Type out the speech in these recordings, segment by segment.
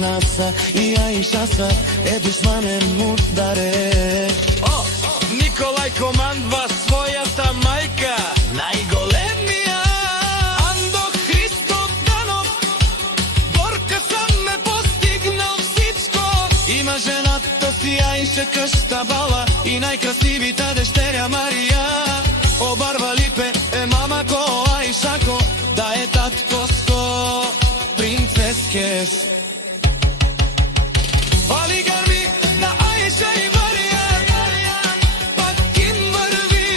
наса и Аишаса е душманен ударе. О, Николај командва својата мајка, најголемија Андо Христо Данов, Борка сам ме постигнал всичко. Има жената си Аиша Каштабала и најкрасивита дештерја Марија. Обарва липе е мама ко Аишако, да е татко со принцескеш. Вали гарми на Аиша и Марија, пак им врви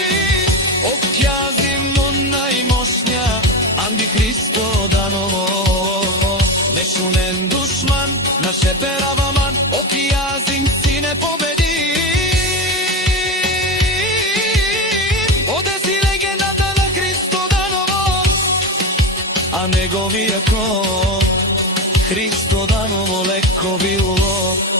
од Кјазимо најмошња Анди Христо Даново. Нешунен душман, наше пераваман, од Кјазим си не победи. А неговијако Христо Даново леко било.